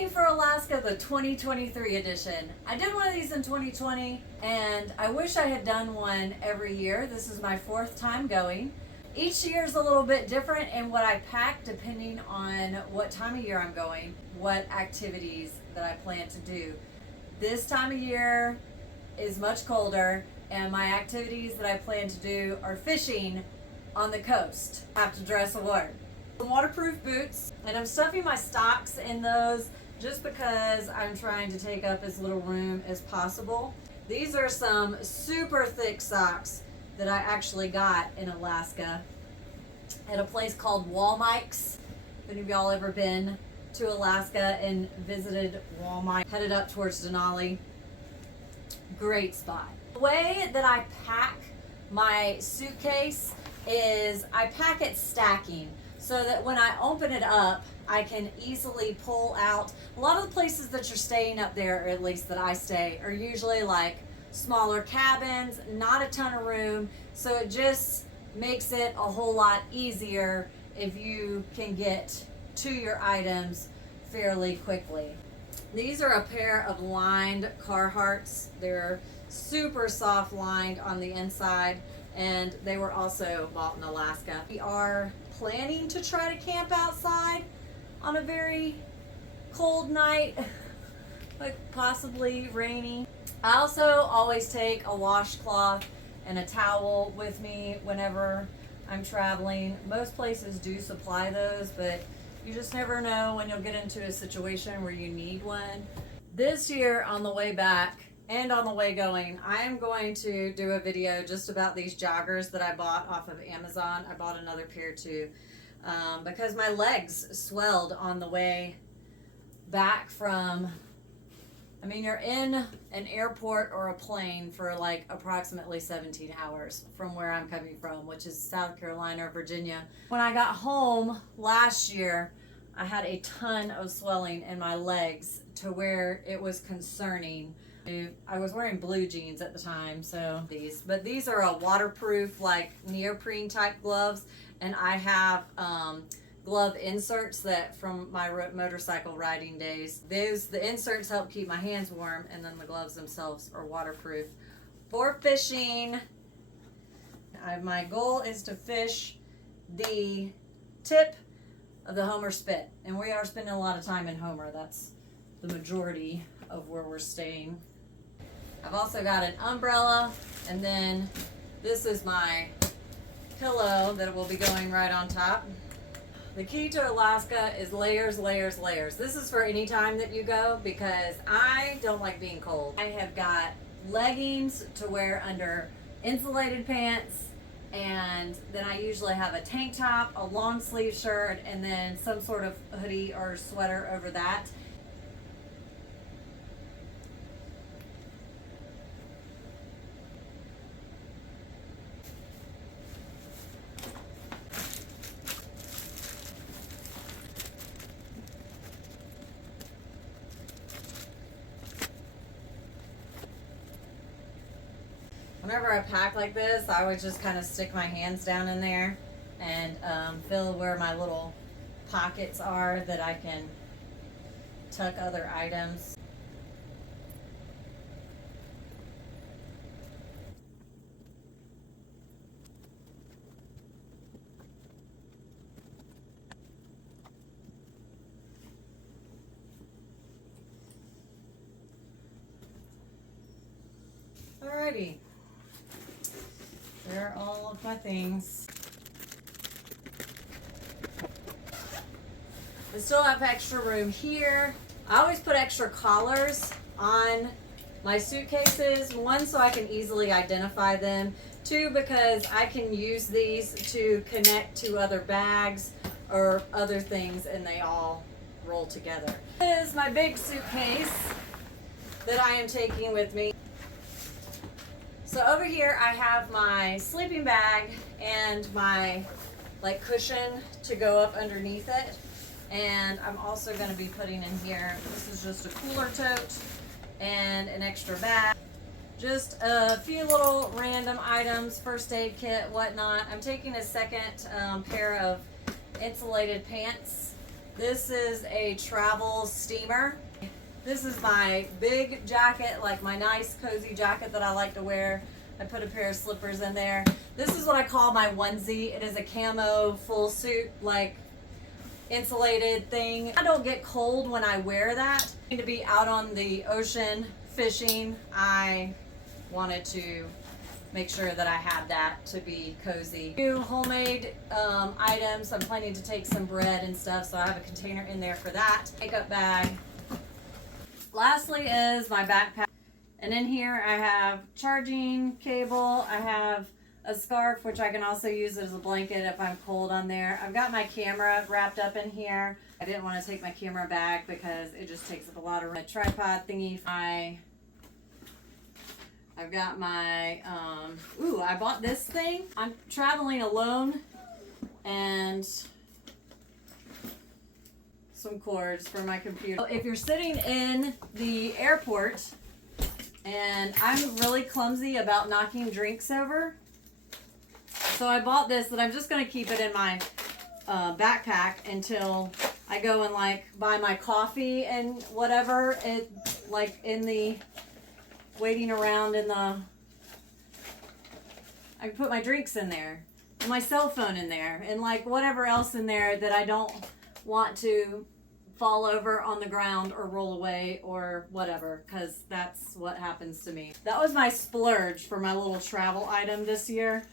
looking for Alaska, the 2023 edition. I did one of these in 2020, and I wish I had done one every year. This is my 4th time going. Each year is a little bit different in what I pack depending on what time of year I'm going, what activities that I plan to do. This time of year is much colder, and my activities that I plan to do are fishing on the coast. I have to dress warm. Waterproof boots, and I'm stuffing my socks in those just because I'm trying to take up as little room as possible. These are some super thick socks that I actually got in Alaska at a place called Walmike's. If any of y'all ever been to Alaska and visited Walmike, headed up towards Denali, great spot. The way that I pack my suitcase is I pack it stacking, so that when I open it up, I can easily pull out. A lot of the places that you're staying up there, or at least that I stay, are usually like smaller cabins, not a ton of room, so it just makes it a whole lot easier if you can get to your items fairly quickly. These are a pair of lined Carhartts. They're super soft lined on the inside, and they were also bought in Alaska. We are planning to try to camp outside on a very cold night, like possibly rainy. I also always take a washcloth and a towel with me whenever I'm traveling. Most places do supply those, but you just never know when you'll get into a situation where you need one. This year on the way back and on the way going, I am going to do a video just about these joggers that I bought off of Amazon. I bought another pair too, because my legs swelled on the way back from, I mean, you're in an airport or a plane for like approximately 17 hours from where I'm coming from, which is South Carolina or Virginia. When I got home last year, I had a ton of swelling in my legs to where it was concerning. I was wearing blue jeans at the time, so these are a waterproof, like neoprene type gloves, and I have glove inserts that from my motorcycle riding days. The inserts help keep my hands warm, and then the gloves themselves are waterproof. For fishing, my goal is to fish the tip of the Homer Spit, and we are spending a lot of time in Homer. That's the majority of where we're staying. I've also got an umbrella, and then this is my pillow that will be going right on top. The key to Alaska is layers, layers, layers. This is for any time that you go, because I don't like being cold. I have got leggings to wear under insulated pants, and then I usually have a tank top, a long sleeve shirt, and then some sort of hoodie or sweater over that. Whenever I pack like this, I would just kind of stick my hands down in there and feel where my little pockets are that I can tuck other items. Alrighty. There are all of my things. I still have extra room here. I always put extra collars on my suitcases. One, so I can easily identify them. Two, because I can use these to connect to other bags or other things, and they all roll together. This is my big suitcase that I am taking with me. So over here I have my sleeping bag and my like cushion to go up underneath it. And I'm also going to be putting in here, this is just a cooler tote and an extra bag. Just a few little random items, first aid kit, whatnot. I'm taking a second pair of insulated pants This is a travel steamer. This is my big jacket, like my nice cozy jacket that I like to wear. I put a pair of slippers in there. This is what I call my onesie. It is a camo full suit, like insulated thing. I don't get cold when I wear that. I need to be out on the ocean fishing. I wanted to make sure that I had that to be cozy. New homemade items. I'm planning to take some bread and stuff, so I have a container in there for that. Makeup bag. Lastly is my backpack. And in here I have charging cable. I have a scarf, which I can also use as a blanket if I'm cold on there. I've got my camera wrapped up in here. I didn't want to take my camera back because it just takes up a lot of room. A tripod thingy. I've got my, I bought this thing. I'm traveling alone, and some cords for my computer. If you're sitting in the airport, and I'm really clumsy about knocking drinks over, so I bought this that I'm just going to keep it in my backpack until I go and like buy my coffee and whatever, it like in the waiting around in the, I can put my drinks in there, and my cell phone in there, and like whatever else in there that I don't want to fall over on the ground or roll away or whatever, because that's what happens to me. That was my splurge for my little travel item this year.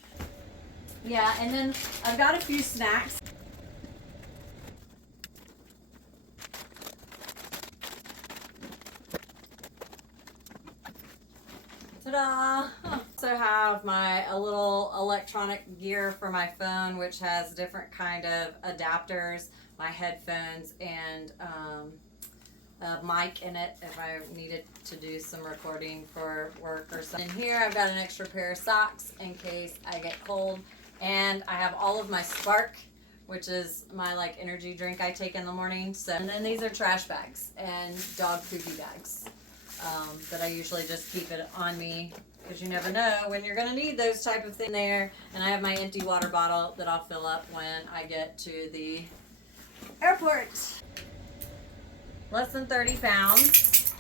Yeah, and then I've got a few snacks. Ta-da! Also have a little electronic gear for my phone, which has different kind of adapters, my headphones, and a mic in it if I needed to do some recording for work or something. In here I've got an extra pair of socks in case I get cold, and I have all of my Spark, which is my like energy drink I take in the morning. So, and then these are trash bags and dog poopy bags. That I usually just keep it on me because you never know when you're going to need those type of things there. And I have my empty water bottle that I'll fill up when I get to the airport. Less than 30 pounds.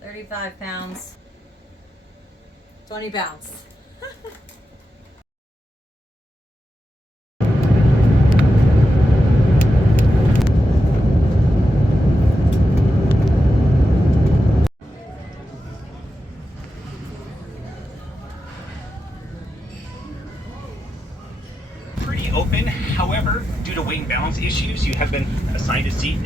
35 pounds. 20 pounds. Open. However, due to weight and balance issues, you have been assigned a seat